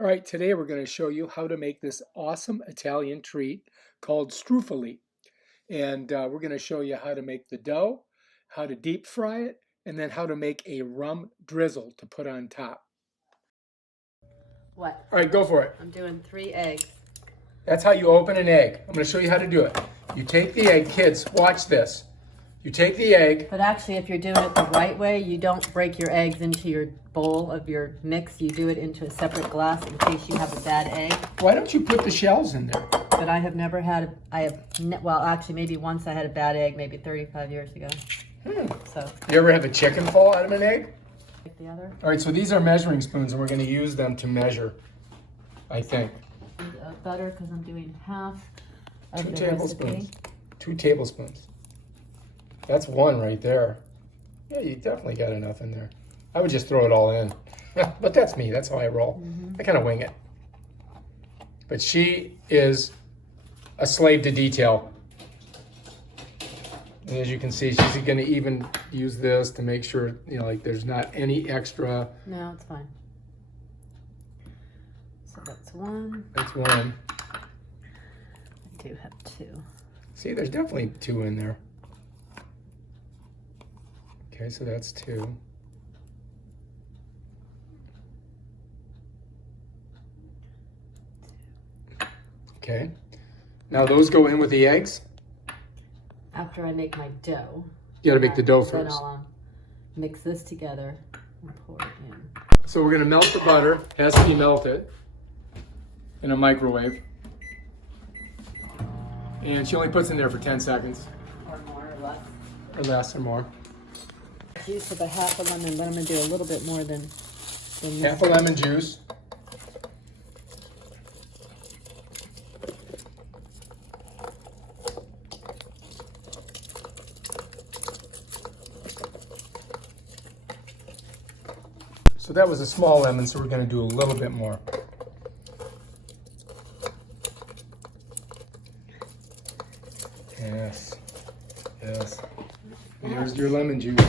All right, today we're going to show you how to make this awesome Italian treat called stuffillie. And we're going to show you how to make the dough, how to deep fry it, and then how to make a rum drizzle to put on top. What? All right, go for it. I'm doing 3 eggs. That's how you open an egg. I'm going to show you how to do it. You take the egg, kids, watch this. You take the egg. But actually, if you're doing it the right way, you don't break your eggs into your bowl of your mix. You do it into a separate glass in case you have a bad egg. Why don't you put the shells in there? But I have never had, well, actually, maybe once I had a bad egg, maybe 35 years ago. So. You ever have a chicken fall out of an egg? Like the other? All right, so these are measuring spoons, and we're going to use them to measure, I think. Butter, because I'm doing half of 2 the tablespoons. recipe. 2 tablespoons. That's 1 right there. Yeah, you definitely got enough in there. I would just throw it all in. But that's me. That's how I roll. I kind of wing it. But she is a slave to detail. And as you can see, she's going to even use this to make sure, like there's not any extra. No, it's fine. So that's 1. That's 1. I do have 2. See, there's definitely 2 in there. Okay, so that's 2. Okay. Now those go in with the eggs? After I make my dough. You gotta make the dough Then first. I'll mix this together and pour it in. So we're gonna melt the butter. It has to be melted in a microwave. And she only puts in there for 10 seconds. Or more or less. Or less or more. Juice of a half a lemon, but I'm going to do a little bit more than this. Half a lemon juice. So that was a small lemon, so we're going to do a little bit more. Yes. Yes. Here's your lemon juice.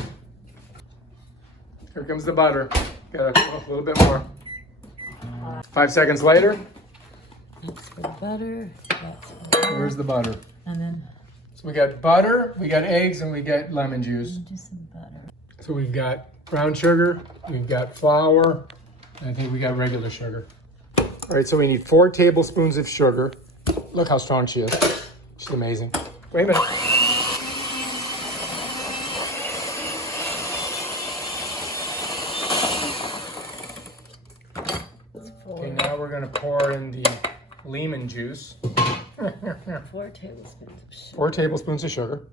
Here comes the butter. Got a little bit more. 5 seconds later. That's the butter. Where's the butter? And then. So we got butter, we got eggs, and we got lemon juice. Just some butter. So we've got brown sugar, we've got flour, and I think we got regular sugar. All right, so we need 4 tablespoons of sugar. Look how strong she is. She's amazing. Wait a minute. Okay, now we're gonna pour in the lemon juice. 4 tablespoons of sugar. 4 tablespoons of sugar.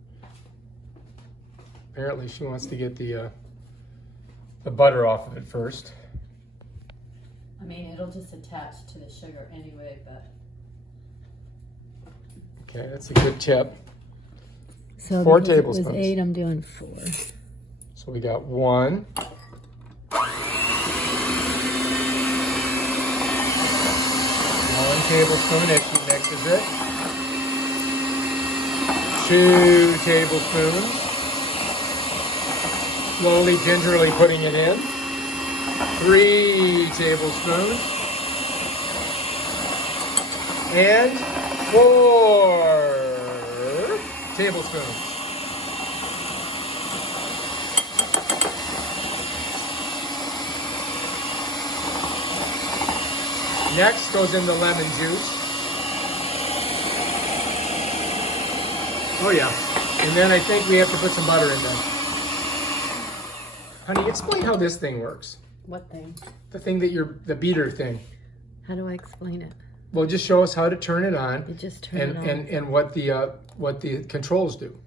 Apparently she wants to get the butter off of it first. I mean, it'll just attach to the sugar anyway, but. Okay, that's a good tip. So 4 because tablespoons. It was 8, I'm doing 4. So we got 1. 1 tablespoon if she mixes it. 2 tablespoons. Slowly, gingerly putting it in. 3 tablespoons. And 4 tablespoons. Next goes in the lemon juice. Oh yeah. And then I think we have to put some butter in there. Honey, explain how this thing works. What thing? The thing that the beater thing. How do I explain it? Well, just show us how to turn it on. You just turn it on. And what the controls do.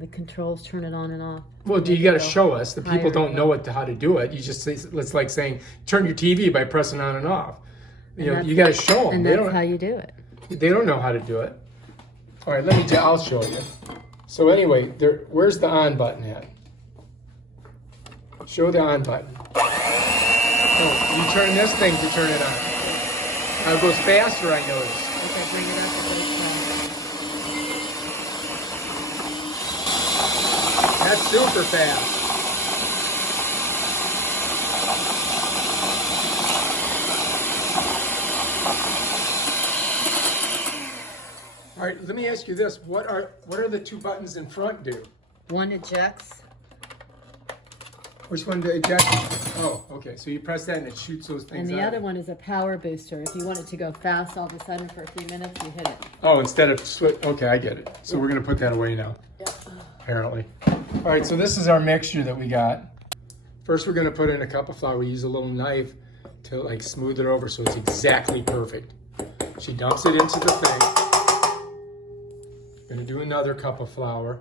The controls turn it on and off. Well, you got to show us. The people Higher don't know how to do it. You just say, it's like saying turn your TV by pressing on and off. You got to show them. And that's how you do it. They don't know how to do it. All right, I'll show you. So anyway, where's the on button at? Show the on button. Oh, you turn this thing to turn it on. Now it goes faster, I notice. If I bring it up, it goes fast. That's super fast. let me ask you this: what are the two buttons in front do? One ejects. Which one to eject? Oh, okay. So you press that and it shoots those things And the out. other one is a power booster. If you want it to go fast all of a sudden for a few minutes, you hit it. Oh, instead of switch. Okay, I get it. So we're gonna put that away now. Yep. Apparently. All right. So this is our mixture that we got. First, we're gonna put in a cup of flour. We use a little knife to like smooth it over so it's exactly perfect. She dumps it into the thing. Gonna do another cup of flour,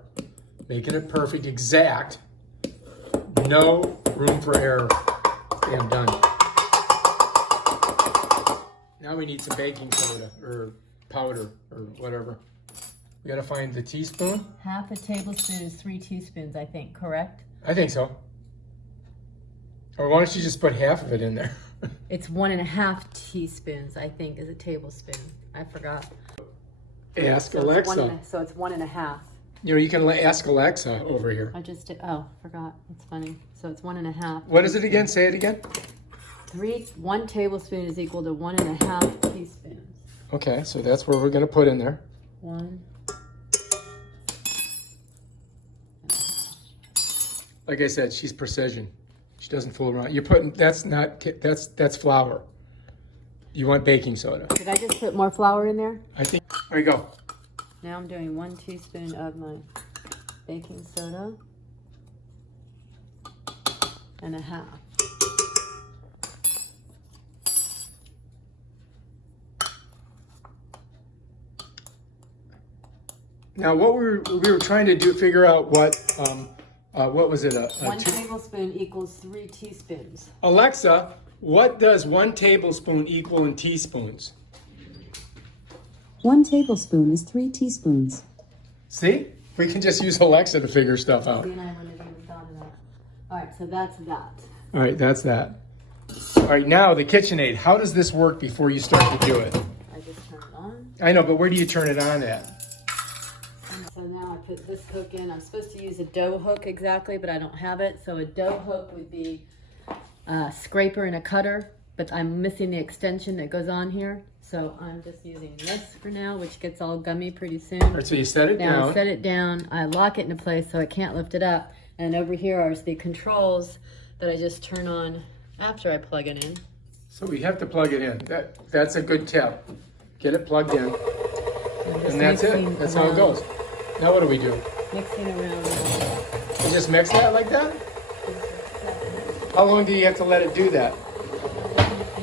making it perfect, exact. No room for error. Okay, I'm done. Now we need some baking soda or powder or whatever. We gotta find the teaspoon. Half a tablespoon is 3 teaspoons, I think, correct? I think so. Or why don't you just put half of it in there? It's 1.5 teaspoons, I think, is a tablespoon. I forgot. Ask So Alexa. so it's 1.5. You know, you can ask Alexa over here. I just did, oh, forgot. It's funny. So it's 1.5. What is it again? Say it again. 1 tablespoon is equal to 1.5 teaspoons. Okay, so that's where we're gonna put in there. 1. Like I said, she's precision. She doesn't fool around. You're putting, that's flour. You want baking soda. Did I just put more flour in there? I think, there you go. Now I'm doing 1 teaspoon of my baking soda and a half. Now, what we were trying to do, figure out what was it? 1 tablespoon equals 3 teaspoons. Alexa, what does 1 tablespoon equal in teaspoons? 1 tablespoon is 3 teaspoons. See? We can just use Alexa to figure stuff out. You and I wouldn't have even thought of that. All right, so that's that. All right, that's that. All right, now the KitchenAid. How does this work before you start to do it? I just turn it on. I know, but where do you turn it on at? So now I put this hook in. I'm supposed to use a dough hook exactly, but I don't have it. So a dough hook would be a scraper and a cutter, but I'm missing the extension that goes on here. So I'm just using this for now, which gets all gummy pretty soon. All right, so you set it Now I down. set it down. I lock it into place so I can't lift it up. And over here are the controls that I just turn on after I plug it in. So we have to plug it in. That's a good tip. Get it plugged in, and that's it. That's how it goes. Now what do we do? Mixing around. You just mix that like that? How long do you have to let it do that?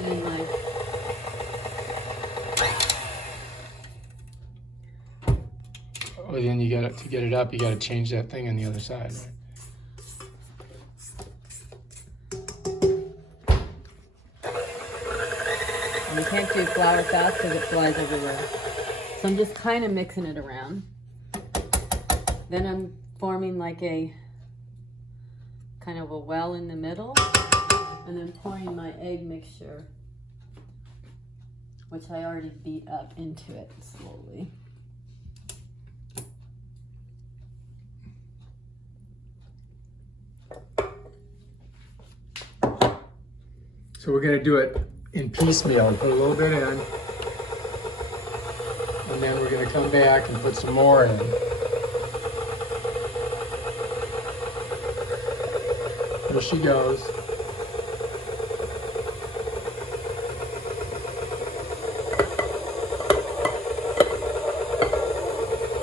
And my Oh, then you got to get it up. You got to change that thing on the other side. Right? And you can't do flour fast because it flies everywhere. So I'm just kind of mixing it around. Then I'm forming like a kind of a well in the middle. And then pouring my egg mixture, which I already beat up, into it slowly. So we're going to do it in piecemeal. Put a little bit in. And then we're going to come back and put some more in. There she goes.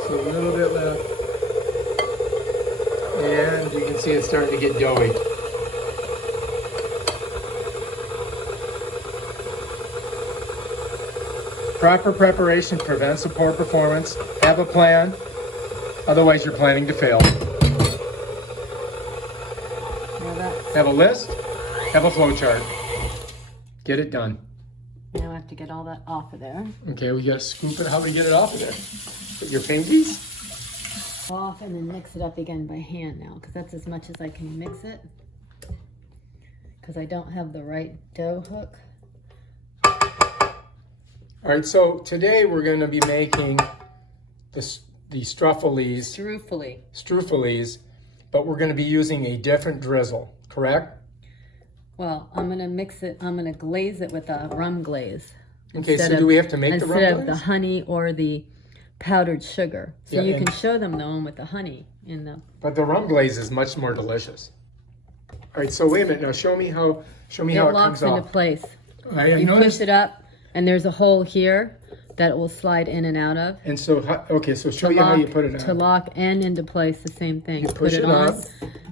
So a little bit left. And you can see it's starting to get doughy. Proper preparation prevents a poor performance. Have a plan. Otherwise, you're planning to fail. Now that's, Have a list. Have a flow chart. Get it done. now I have to get all that off of there. Okay, we gotta scoop it. How do we get it off of there? With your fingies? Off and then mix it up again by hand now, because that's as much as I can mix it. Because I don't have the right dough hook. All right, so today we're going to be making the stuffillies, Truthfully. but we're going to be using a different drizzle, correct? Well, I'm going to mix it, I'm going to glaze it with a rum glaze. Okay, so do we have to make the rum instead of glaze? the honey or the powdered sugar. So Yeah, you and- can show them the one with the honey in the. But the rum glaze is much more delicious. All right, so wait a minute. Now show me how It it locks comes into off. place. I You noticed. push it up, and there's a hole here that it will slide in and out of. And so, okay, so show you how you put it To on. lock and into place, the same thing. You Put push it it on, up.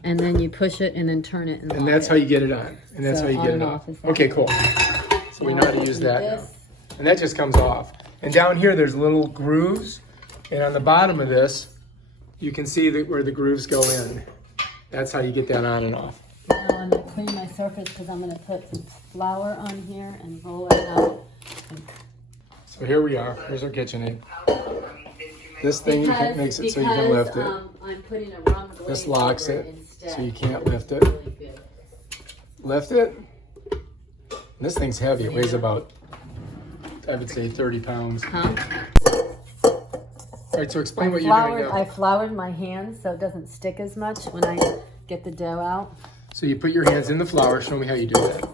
and then you push it and then turn it and And lock that's it. how you get it on. And that's So how you on get and it off off. is that. Okay, cool. So we know how to use that now. And that just comes off. And down here, there's little grooves. And on the bottom of this, you can see that where the grooves go in. That's how you get that on and off. Now I'm going to clean my surface because I'm going to put some flour on here and roll it out. So here we are. Here's our KitchenAid. This thing makes it so you can lift it. I'm putting a rum glaze This locks over it, instead. so you can't lift it. Really good. Lift it. This thing's heavy. It weighs about, I would say, 30 pounds. Huh? All right, so explain what you're doing I now. floured my hands so it doesn't stick as much when I get the dough out. So you put your hands in the flour. Show me how you do that.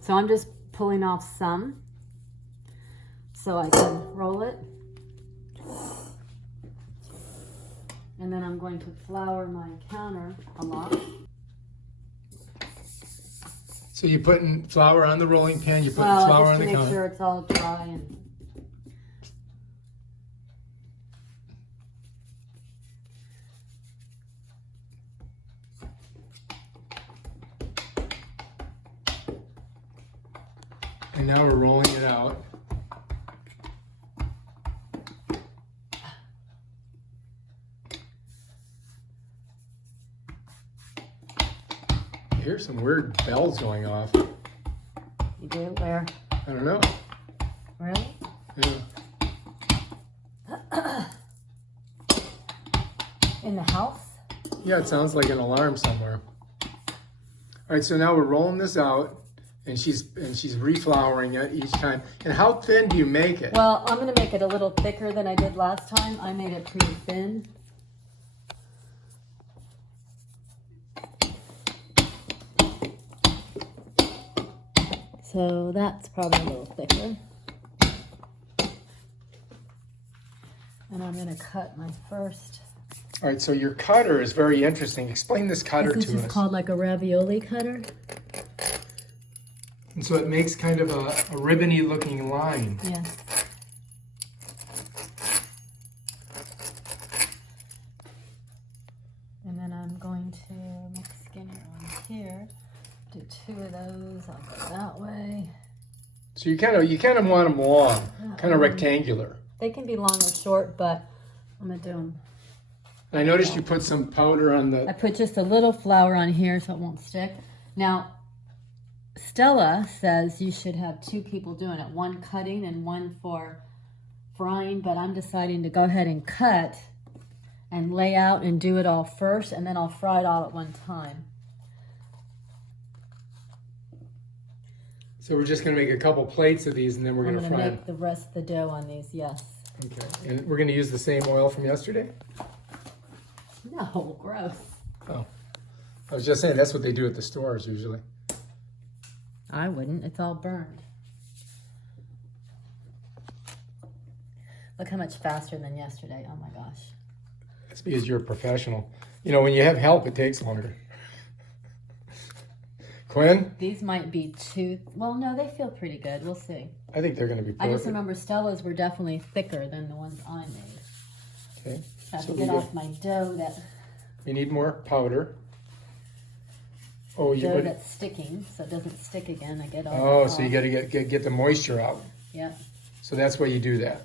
So I'm just pulling off some so I can roll it. And then I'm going to flour my counter a lot. So you're putting flour on the rolling pin. You're putting Well, flour just on to the make counter. sure it's all dry and And now we're rolling it out. I hear some weird bells going off. you do where? I don't know. Really? Yeah. In the house? Yeah, it sounds like an alarm somewhere. All right, so now we're rolling this out, and she's reflouring it each time. And how thin do you make it? Well, I'm going to make it a little thicker than I did last time. I made it pretty thin. So that's probably a little thicker. And I'm going to cut my first. All right, so your cutter is very interesting. Explain this cutter This to is us. called like a ravioli cutter. And so it makes kind of a ribbony looking line. Yeah. And then I'm going to make a skinnier one here. Do 2 of those. I'll go that way. So you kind of want them long, kind of rectangular. They can be long or short, but I'm gonna do them. And I noticed you put some powder on I the. put just a little flour on here so it won't stick. Now, Stella says you should have 2 people doing it, one cutting and one for frying, but I'm deciding to go ahead and cut and lay out and do it all first, and then I'll fry it all at one time. So we're just going to make a couple plates of these, and then we're I'm going to gonna fry make the rest of the dough on these, yes. them. Okay. And we're going to use the same oil from yesterday. No, gross. Oh, I was just saying that's what they do at the stores usually. I wouldn't, it's all burned. Look how much faster than yesterday, oh my gosh. That's because you're a professional. You know, when you have help, it takes longer. Quinn, These might be too, well, no, they feel pretty good. We'll see. I think they're going to be I just perfect. remember Stella's were definitely thicker than the ones I made. Okay. I have So to get we off my dough We need more powder. Oh, you dough would. that's sticking, so it doesn't stick again. I get all Oh, that so you off. got to get the moisture out. Yep. So that's why you do that.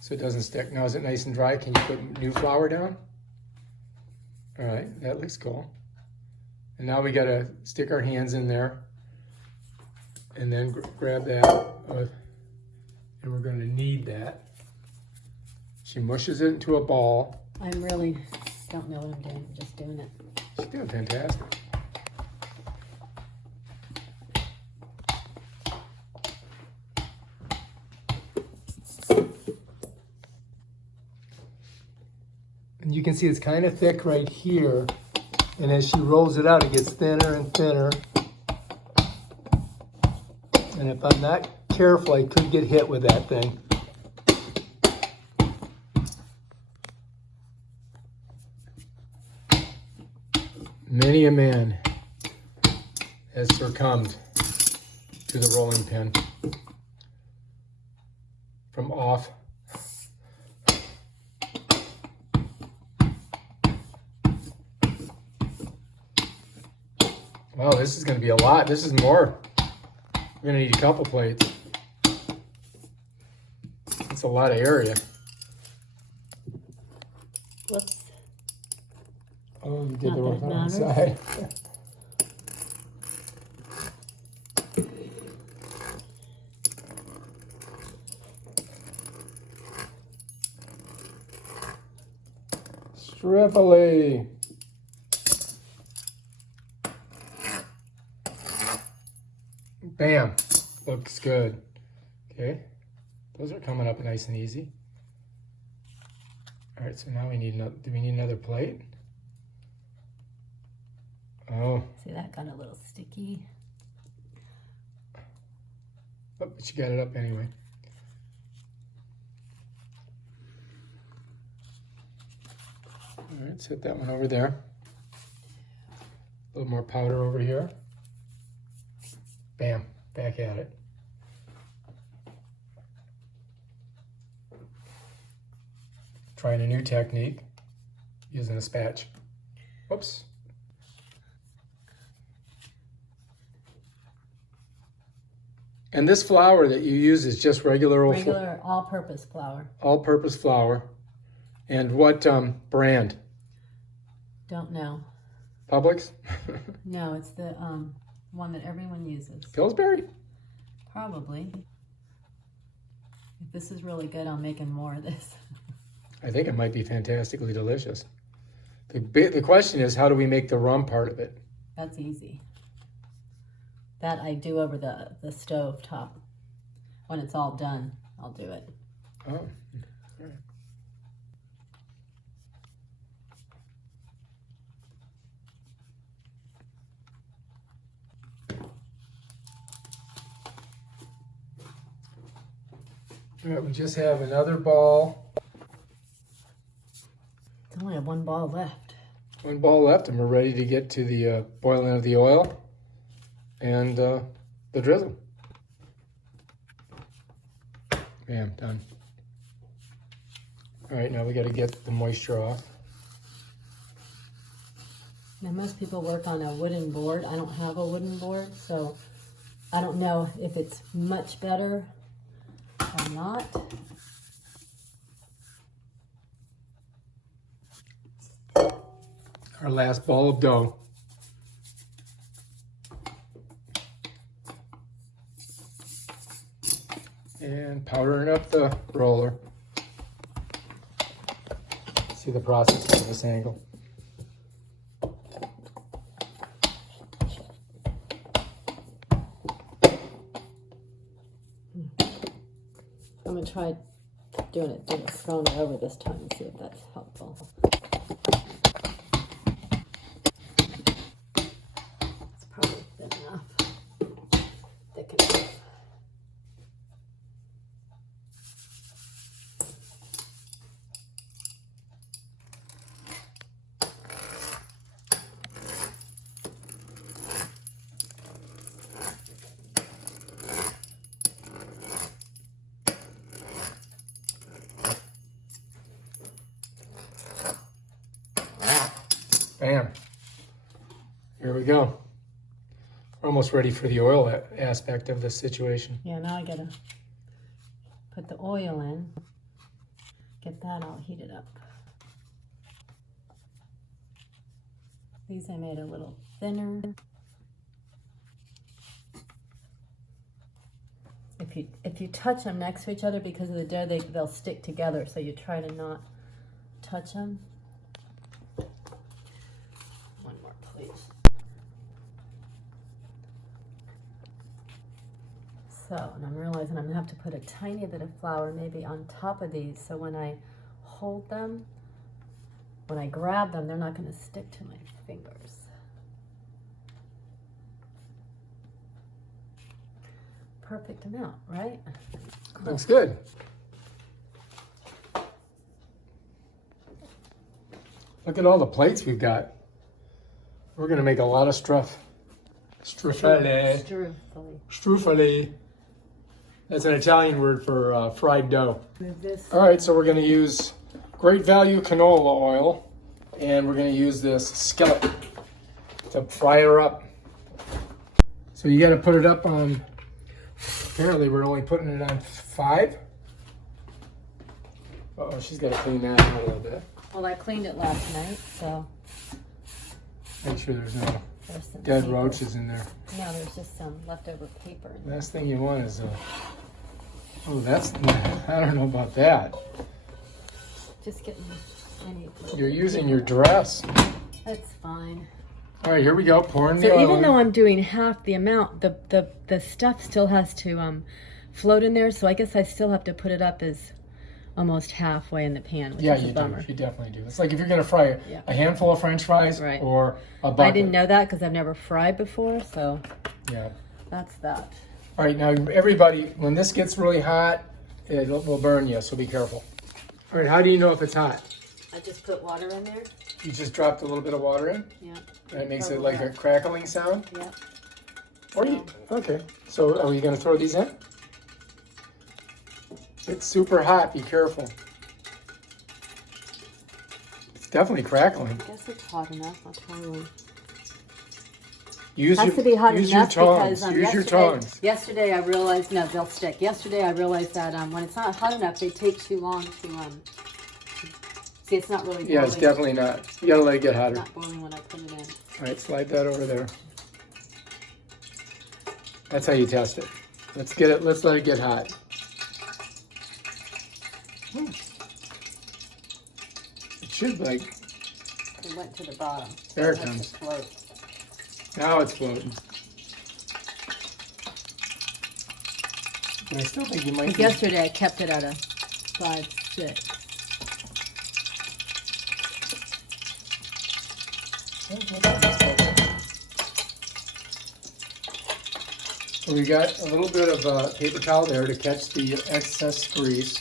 So it doesn't stick. Now is it nice and dry? Can you put new flour down? All right, that looks cool. And now we got to stick our hands in there and then grab that. And we're going to knead that. She mushes it into a ball. I really don't know what I'm doing. I'm just doing it. She's doing fantastic. And you can see it's kind of thick right here. And as she rolls it out, it gets thinner and thinner. And if I'm not careful, I could get hit with that thing. Many a man has succumbed to the rolling pin from off. Wow, this is going to be a lot. This is more. We're going to need a couple plates. That's a lot of area. Whoops. Oh, you did the Not that it wrong matters. side. Stuffillie. Bam. Looks good. Okay. Those are coming up nice and easy. All right, so now we need another, do we need another plate? Oh. See, that got a little sticky. Oh, but you got it up anyway. All right, let's hit that one over there. A little more powder over here. Bam, back at it. Trying a new technique, using a spatch. Whoops. And this flour that you use is just regular old Regular all-purpose flour. all-purpose flour. And what brand? Don't know. Publix? No, it's the one that everyone uses. Pillsbury? Probably. If this is really good, I'm making more of this. I think it might be fantastically delicious. The question is, how do we make the rum part of it? That's easy. That I do over the stove top. When it's all done, I'll do it. Oh, all right. All right, we just have another ball. It's only have one ball left. One ball left, and we're ready to get to the boiling of the oil and the drizzle. Bam, done. All right, now we got to get the moisture off. Now most people work on a wooden board. I don't have a wooden board, so I don't know if it's much better or not. Our last ball of dough. And powdering up the roller. See the process from this angle. I'm gonna try doing it throwing it over this time and see if that's helpful. It's probably thin enough. Thick enough. Bam. Here we go. We're almost ready for the oil aspect of this situation. Yeah, now I gotta put the oil in. Get that all heated up. These I made a little thinner. If you touch them next to each other because of the dough, they'll stick together. So you try to not touch them. One more, please. So, and I'm realizing I'm gonna have to put a tiny bit of flour maybe on top of these, so when I hold them, when I grab them, they're not gonna stick to my fingers. perfect amount, right? Looks good. Look at all the plates we've got. We're gonna make a lot of stuffillie. Stuffillie. That's an Italian word for fried dough. All right, so we're gonna use great value canola oil, and we're gonna use this skillet to fry her up. So you gotta put it up on, apparently we're only putting it on 5. Uh-oh, she's gotta clean that out a little bit. Well, I cleaned it last night, so Make sure there's no there's some dead paper. roaches in there. No, there's just some leftover paper. In there. Last thing you want is oh, that's, I don't know about that. Just getting any. You're using your dress. That's fine. All right, here we go, pouring the So oil even in. though I'm doing half the amount, the stuff still has to float in there. So I guess I still have to put it up as almost halfway in the pan, which Yeah, is a you bummer. do. You definitely do. It's like if you're gonna fry Yeah. a handful of French fries Right. or a bucket. I didn't know that because I've never fried before, so Yeah. that's that. All right, now everybody, when this gets really hot, it will burn you, so be careful. All right, how do you know if it's hot? I just put water in there. You just dropped a little bit of water in, Yeah. and it makes it Cover like that. a crackling sound? Yeah. Or you, okay, so are we gonna throw these in? It's super hot, be careful. It's definitely crackling. I guess it's hot enough. I'll try one. Use Has to be hot use enough your tongs. because Use your tongs. yesterday I realized, no, they'll stick. Yesterday I realized that when it's not hot enough, they take too long to see. It's not really boiling. Yeah, it's definitely not. You gotta let it get hotter. Not boiling when I put it in. All right, slide that over there. That's how you test it. Let's get it. Let's let it get hot. It should like. It went to the bottom. There So it has comes. to float. Now it's floating. But I still think you might. Like yesterday I kept it at a 5, 6. So we got a little bit of paper towel there to catch the excess grease.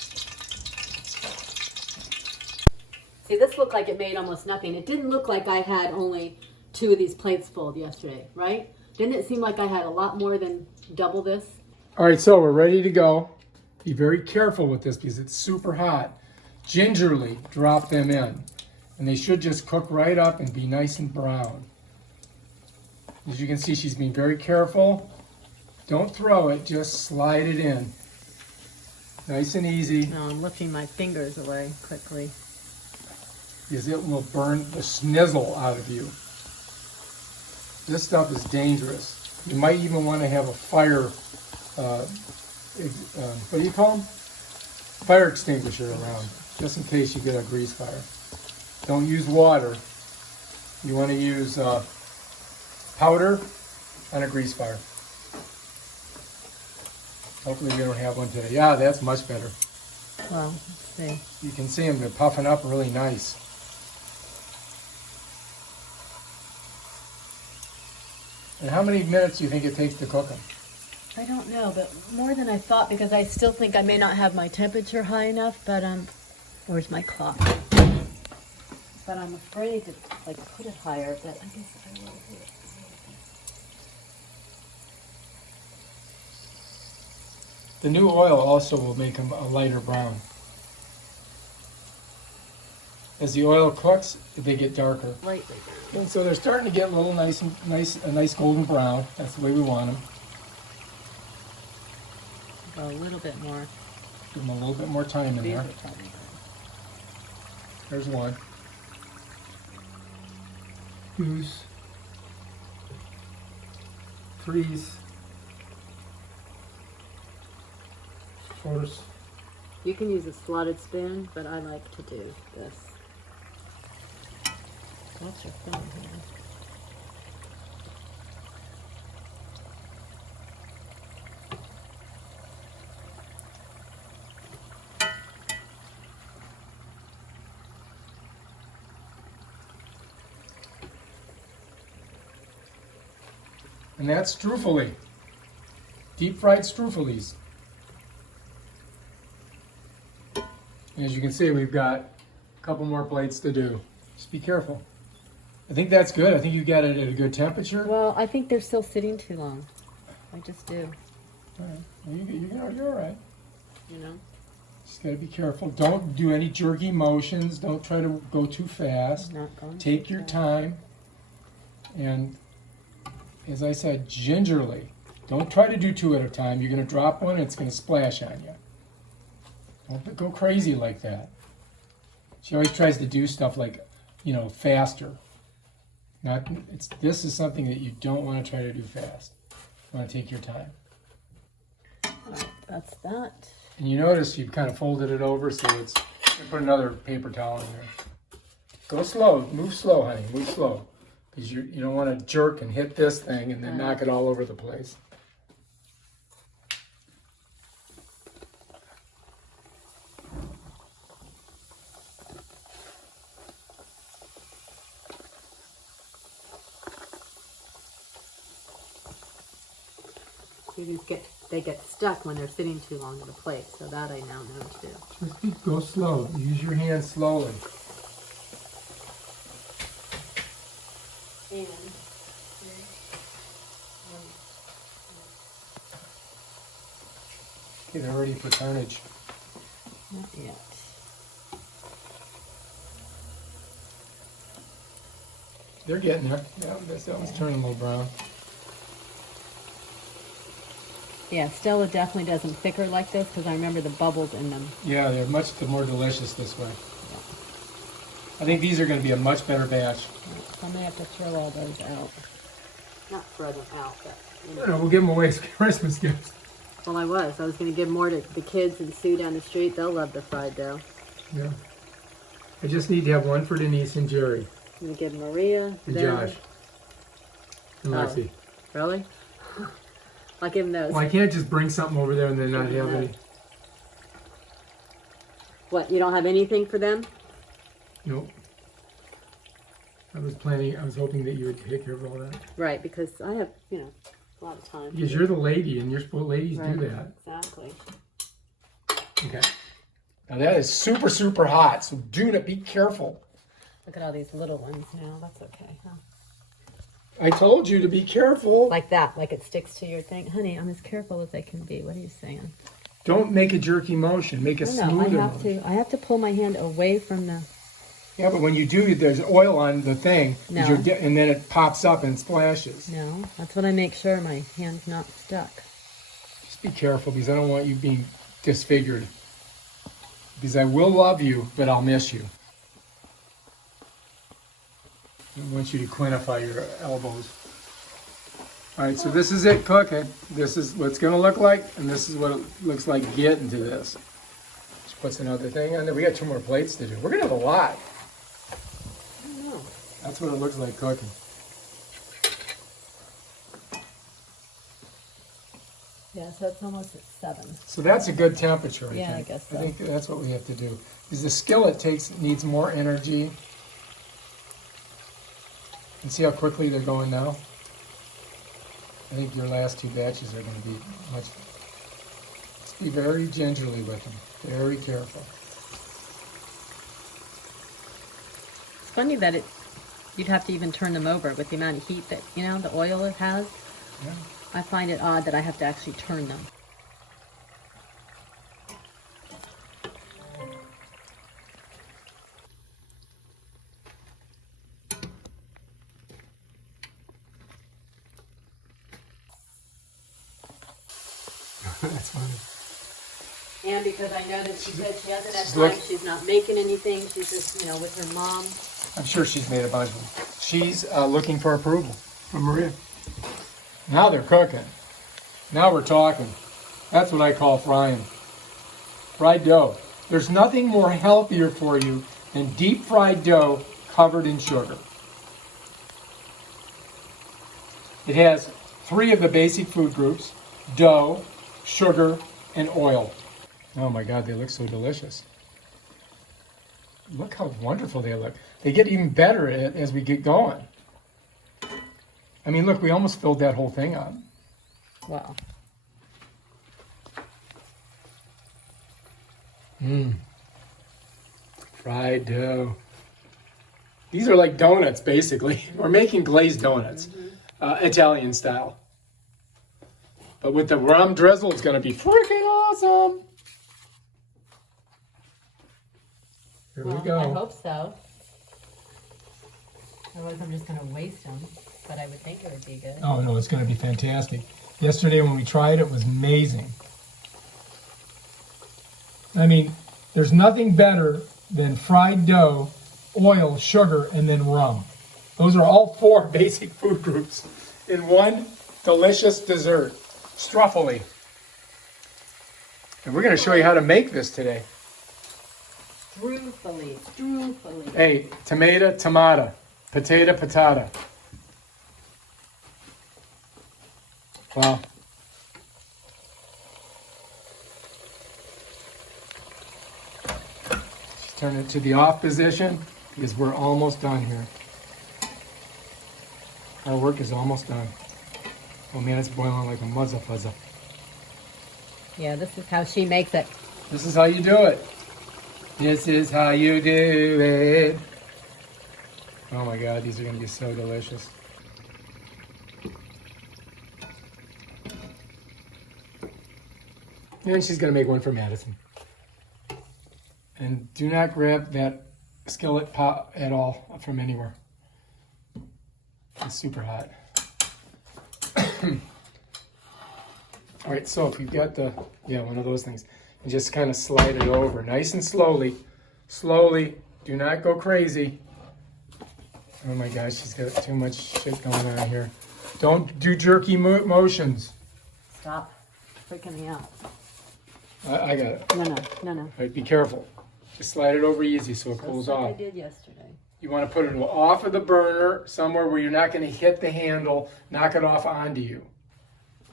See, this looked like it made almost nothing. It didn't look like I had only 2 of these plates full yesterday, right? Didn't it seem like I had a lot more than double this? All right, so we're ready to go. Be very careful with this because it's super hot. Gingerly drop them in. And they should just cook right up and be nice and brown. As you can see, she's being very careful. Don't throw it, just slide it in. Nice and easy, No, I'm lifting my fingers away quickly. because it will burn the snizzle out of you. This stuff is dangerous. You might even want to have a fire, what do you call them? Fire extinguisher around, just in case you get a grease fire. Don't use water. You want to use powder on a grease fire. Hopefully we don't have one today. Yeah, that's much better. Well, let's see. You can see them, they're puffing up really nice. And how many minutes do you think it takes to cook them? I don't know, but more than I thought because I still think I may not have my temperature high enough, but where's my clock? But I'm afraid to like put it higher, but I guess I will do it. The new oil also will make them a lighter brown. As the oil cooks, they get darker. Lightly. And so they're starting to get a little a nice golden brown. That's the way we want them. Go a little bit more. Give them a little bit more time in These there. are probably good. There's one. Goose. Freeze. Force. You can use a slotted spoon, but I like to do this. What's your phone here? And that's truthfully. Deep fried stuffillies. And as you can see, we've got a couple more plates to do. Just be careful. I think that's good. I think you got it at a good temperature. Well, I think they're still sitting too long. I just do. All right. You're all right. You know? Just got to be careful. Don't do any jerky motions. Don't try to go too fast. Not going Take too your fast. time. And as I said, gingerly. Don't try to do two at a time. You're going to drop one and it's going to splash on you. Don't go crazy like that. She always tries to do stuff like, faster. This is something that you don't want to try to do fast. You want to take your time. All right, that's that. And you notice you've kind of folded it over, so put another paper towel in there. Go slow. Move slow, honey. Move slow. Because you don't want to jerk and hit this thing and then knock it all over the place. They get stuck when they're sitting too long on the plate, so that I now know too. Just go slow. Use your hands slowly. And Okay, they're ready for turnage. not yet. They're getting there. Yeah, that one's turning a little brown. Yeah, Stella definitely does them thicker like this because I remember the bubbles in them. Yeah, they're much more delicious this way. I think these are going to be a much better batch. So I'm gonna have to throw all those out. Not throw them out, but We'll give them away as Christmas gifts. Well, I was gonna give more to the kids and Sue down the street. They'll love the fried dough. Yeah. I just need to have one for Denise and Jerry I'm gonna give Maria and them. Josh and Lexi. Really? I'll give them those. Well, I can't just bring something over there and then not have any. What? You don't have anything for them? Nope. I was hoping that you would take care of all that. Right, because I have, a lot of time. Because you're the lady, and ladies do that. Exactly. Okay. Now that is super, super hot, so do not be careful. Look at all these little ones now. That's okay, huh? I told you to be careful. Like that, like it sticks to your thing. Honey, I'm as careful as I can be. What are you saying? Don't make a jerky motion. Make a smoother motion. I have to pull my hand away from the... Yeah, but when you do, there's oil on the thing, No. and then it pops up and splashes. No, that's what I make sure my hand's not stuck. Just be careful, because I don't want you being disfigured. Because I will love you, but I'll miss you. I want you to quintify your elbows. All right, so this is it cooking. This is what it's going to look like, and this is what it looks like getting to this. She puts another thing on there. We got 2 more plates to do. We're going to have a lot. I don't know. That's what it looks like cooking. Yeah, so it's almost at 7. So that's a good temperature, I Yeah, think. I guess so. I think that's what we have to do. Because the skillet needs more energy. And see how quickly they're going now? I think your last 2 batches are going to be much... Just be very gingerly with them. Very careful. It's funny that you'd have to even turn them over with the amount of heat that, the oil it has. Yeah. I find it odd that I have to actually turn them. That's funny. And because I know that she said she hasn't had Look. time, she's not making anything, she's just, with her mom. I'm sure she's made a bunch of them. She's looking for approval from Maria. Now they're cooking. Now we're talking. That's what I call frying. Fried dough. There's nothing more healthier for you than deep fried dough covered in sugar. It has 3 of the basic food groups: dough, sugar, and oil. Oh my God, they look so delicious. Look how wonderful they look. They get even better as we get going. I mean, look, we almost filled that whole thing up. Wow. Fried dough. These are like donuts, basically. We're making glazed donuts, Italian style. But with the rum drizzle, it's going to be freaking awesome. Here we go. I hope so. Otherwise, I'm just going to waste them. But I would think it would be good. Oh, no, it's going to be fantastic. Yesterday when we tried it was amazing. I mean, there's nothing better than fried dough, oil, sugar, and then rum. Those are all 4 basic food groups in one delicious dessert. Stuffillie. And we're going to show you how to make this today. Struffillie. Hey, tomato, potato, patata. Wow. Just turn it to the off position because we're almost done here. Our work is almost done. Oh man, it's boiling like a muzza fuzza. Yeah, this is how she makes it. This is how you do it. This is how you do it. Oh my God, these are gonna be so delicious. And she's gonna make one for Madison. And do not grab that skillet pot at all from anywhere. It's super hot. All right, so if you've got one of those things, and just kind of slide it over nice and slowly. Slowly, do not go crazy. Oh my gosh, she's got too much shit going on here. Don't do jerky motions. Stop freaking me out. I got it. No. All right, be careful. Just slide it over easy so it cools Just like off. I did yesterday. You want to put it off of the burner, somewhere where you're not going to hit the handle, knock it off onto you.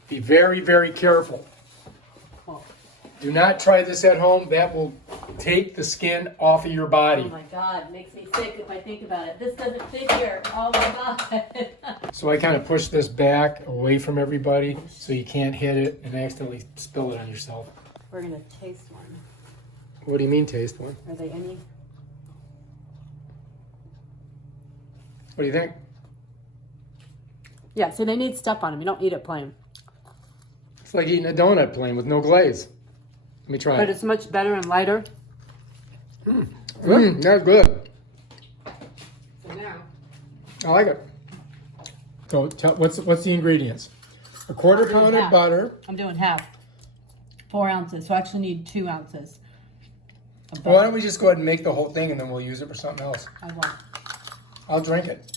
Be very, very careful. Oh. Do not try this at home. That will take the skin off of your body. Oh my God, makes me sick if I think about it. This doesn't fit here. Oh my God. So I kind of push this back away from everybody so you can't hit it and accidentally spill it on yourself. We're going to taste one. What do you mean taste one? Are they any? What do you think? Yeah, so they need stuff on them. You don't eat it plain. It's like eating a donut plain with no glaze. Let me try But it. it's much better and lighter. That's good. So now, I like it. So what's the ingredients? A quarter pound of half. butter. I'm doing half. 4 ounces. So I actually need 2 ounces. Of Well, why butter. don't we just go ahead and make the whole thing and then we'll use it for something else. I want I'll drink it.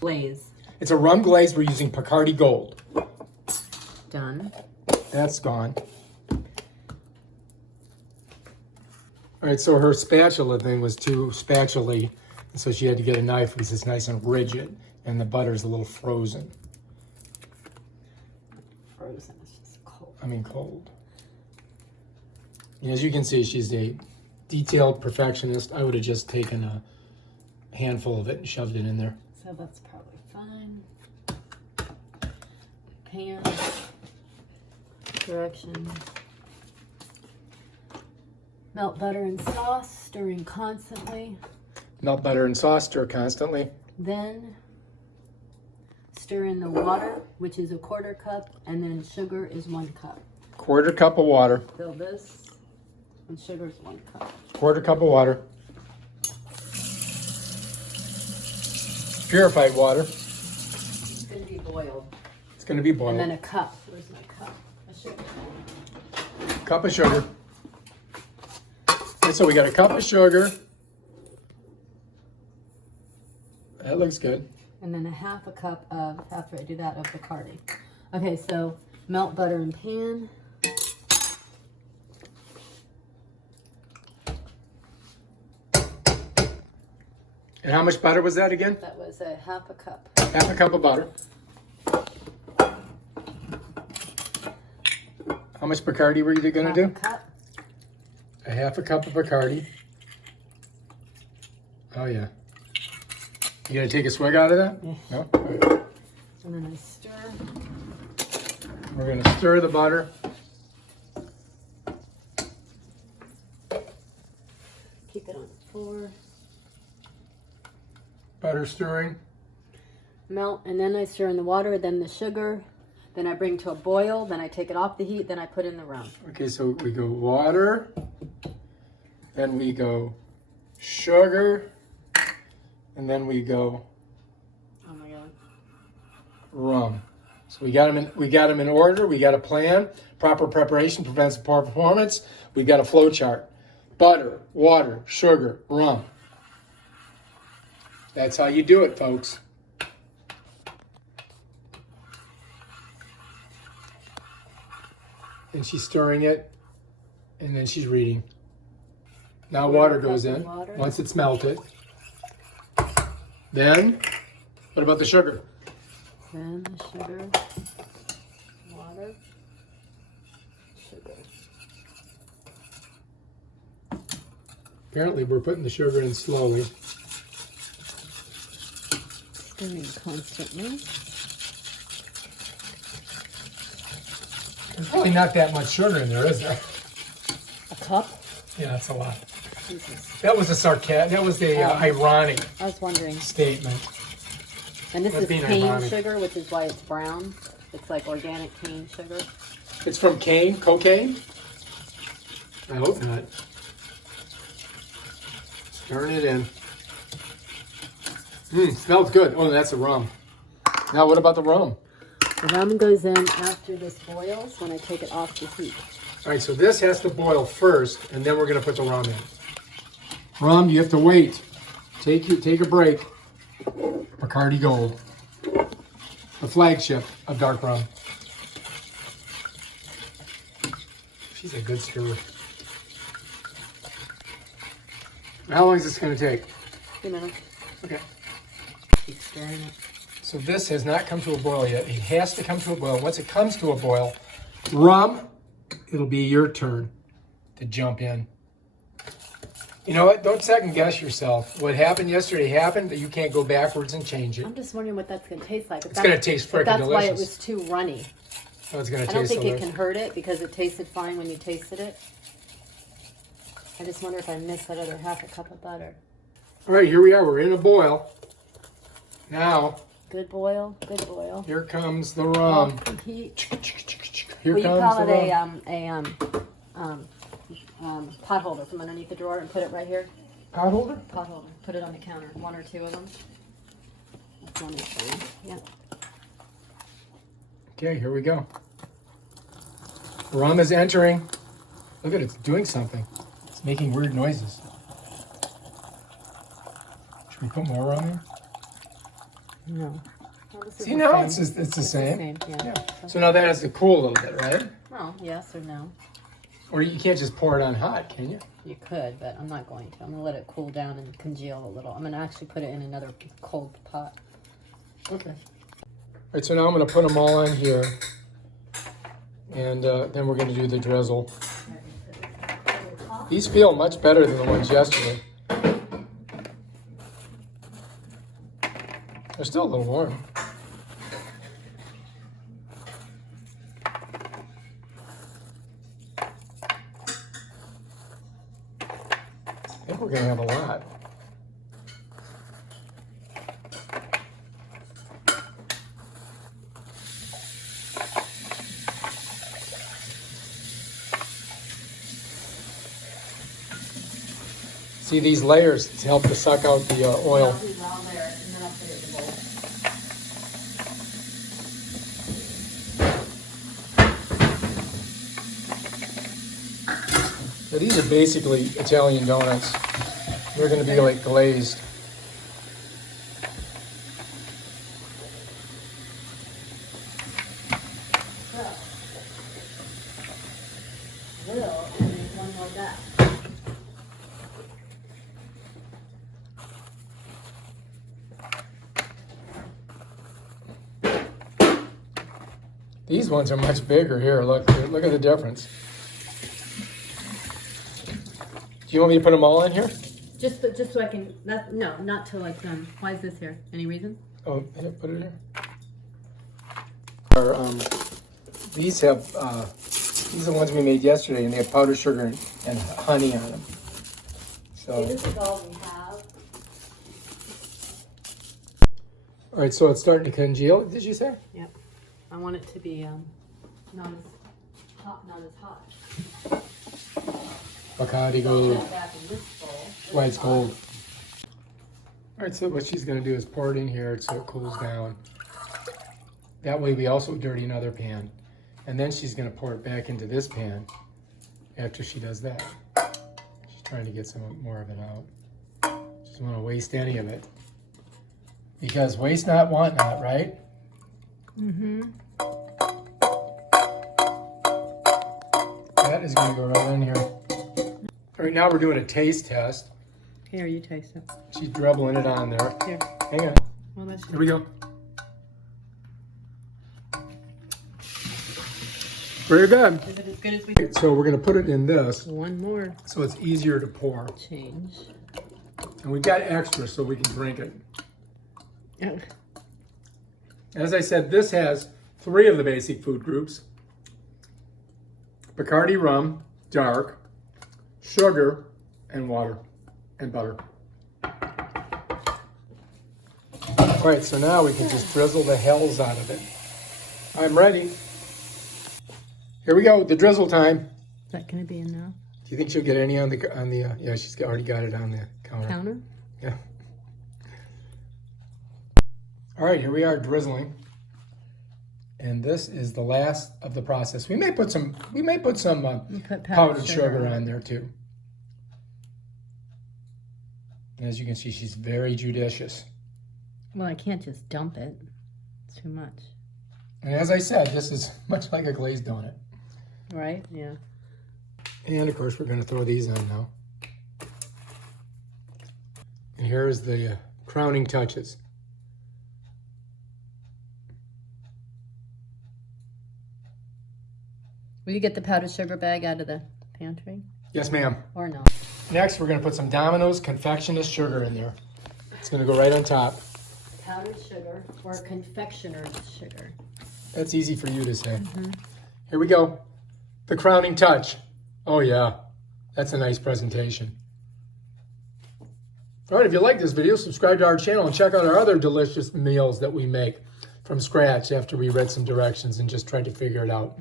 glaze. It's a rum glaze. We're using Picardi Gold. Done. That's gone. All right, so her spatula thing was too spatula-y, and so she had to get a knife because it's nice and rigid, and the butter's a little frozen. Frozen. It's just cold. I mean cold. And as you can see, she's a detailed perfectionist. I would have just taken a handful of it and shoved it in there. So that's probably fine. Pan. Directions. Melt butter and sauce, stirring constantly. Melt butter and sauce, stir constantly. Then stir in the water, which is a 1/4 cup, and then sugar is 1 cup. 1/4 cup of water. Fill this, and sugar is 1 cup. 1/4 cup of water. Purified water. It's going to be boiled. It's going to be boiled. And then a cup. Where's my cup? A sugar. Cup of sugar. Okay, so we got a cup of sugar. That looks good. And then a 1/2 cup of, after I do that, of Bacardi. Okay, so melt butter in pan. And how much butter was that again? That was a 1/2 cup. 1/2 cup of butter. How much Bacardi were you going to do? 1/2 cup. A 1/2 cup of Bacardi. Oh yeah. You gonna take a swig out of that? Yeah. No? All right. And then I stir. We're gonna stir the butter. 4. Butter stirring. Melt, and then I stir in the water, then the sugar, then I bring to a boil, then I take it off the heat, then I put in the rum. Okay, so we go water, then we go sugar, and then we go Oh my God. rum. So we got them in order. We got a plan. Proper preparation prevents poor performance. We got a flow chart. Butter, water, sugar, rum. That's how you do it, folks. And she's stirring it, and then she's reading. Now water goes in. Once it's melted. Then, what about the sugar? Then the sugar, water, sugar. Apparently we're putting the sugar in slowly. Stirring constantly. There's really not that much sugar in there, is there? A cup? Yeah, that's a lot. Jesus. That was a sarcasm. That was a ironic I was wondering. statement. And this That's is being cane ironic. sugar, which is why it's brown. It's like organic cane sugar. It's from cane, cocaine? I hope not. Stirring it in. Smells good. Oh, that's the rum. Now, what about the rum? The rum goes in after this boils when I take it off the heat. All right, so this has to boil first, and then we're going to put the rum in. Rum, you have to wait. Take a break. Bacardi Gold, the flagship of dark rum. She's a good stirrer. How long is this going to take? 2 minutes. Okay. Keep stirring it. So this has not come to a boil yet. It has to come to a boil. Once it comes to a boil, rum, it'll be your turn to jump in. You know what? Don't second guess yourself. What happened yesterday happened. That you can't go backwards and change it. I'm just wondering what that's going to taste like. It's going to taste freaking That's why it delicious. was too runny. Oh, it's going to I don't taste think it delicious. can hurt it because it tasted fine when you tasted it. I just wonder if I missed that other half a cup of butter. All right, here we are. We're in a boil. Now, Good boil, good boil. here comes the rum. Heat. Here Well, you comes call the it rum. a pot holder from underneath the drawer and put it right here. Pot holder? Pot holder. Put it on the counter. 1 or 2 of them. That's one is fine. Yeah. Okay, here we go. Rum is entering. Look at it, it's doing something. It's making weird noises. Should we put more rum in? No. Well, this is See, the now same. it's the same. Yeah. Yeah. So now that has to cool a little bit, right? Well, yes or no. Or you can't just pour it on hot, can you? You could, but I'm not going to. I'm going to let it cool down and congeal a little. I'm going to actually put it in another cold pot. Okay. All right, so now I'm going to put them all on here. And then we're going to do the drizzle. These feel much better than the ones yesterday. They're still a little warm. I think we're going to have a lot. See these layers to help to suck out the oil. These are all there, and then I'll put it in the bowl. Now, these are basically Italian donuts. They're going to be like glazed. Will, and then one more back. These ones are much bigger. Here, look at the difference. Do you want me to put them all in here? Just so I can. No, not till like done. Why is this here? Any reason? Oh, here, put it here. These have these are the ones we made yesterday, and they have powdered sugar and honey on them. So So, this is all we have. all right, so it's starting to congeal, did you say? Yep. I want it to be not as hot, not as hot. Bacardi I'll gold. put it back in this bowl. Why it's cold. All right, so what she's gonna do is pour it in here so it cools down. That way we also dirty another pan. And then she's gonna pour it back into this pan after she does that. She's trying to get some more of it out. She doesn't wanna waste any of it. Because waste not, want not, right? Mm-hmm. That is gonna go right in here. All right, now we're doing a taste test. Here, you taste it. She's dribbling it on there. Here. Hang on. Well, that's Here we go. Very good. Is it as good as we So we're gonna put it in this One more so it's easier to pour. change. And we've got extra so we can drink it. Oh, As I said, this has 3 of the basic food groups. Bacardi rum, dark, sugar, and water, and butter. All right, so now we can just drizzle the hells out of it. I'm ready. Here we go, the drizzle time. is that going to be enough? Do you think she'll get any on the yeah, she's already got it on the counter. Counter? Yeah. All right, here we are drizzling. And this is the last of the process. We may put some Put powdered sugar on there too. And as you can see, she's very judicious. Well, I can't just dump it. It's too much. And as I said, this is much like a glazed donut. Right? Yeah. And of course, we're going to throw these on now. And here is the crowning touches. Will you get the powdered sugar bag out of the pantry? Yes, ma'am. Or no? Next, we're going to put some Domino's confectioner's sugar in there. It's going to go right on top. Powdered sugar or confectioner's sugar. That's easy for you to say. Here we go. The crowning touch. Oh yeah, that's a nice presentation. All right, if you like this video, subscribe to our channel and check out our other delicious meals that we make from scratch after we read some directions and just tried to figure it out.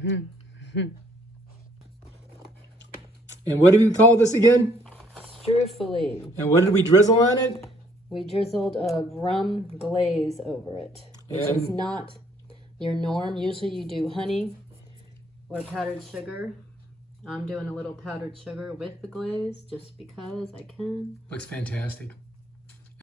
And what did we call this again? Stuffillie. And what did we drizzle on it? We drizzled a rum glaze over it, which is And- not your norm. Usually you do honey or powdered sugar. I'm doing a little powdered sugar with the glaze just because I can. Looks fantastic.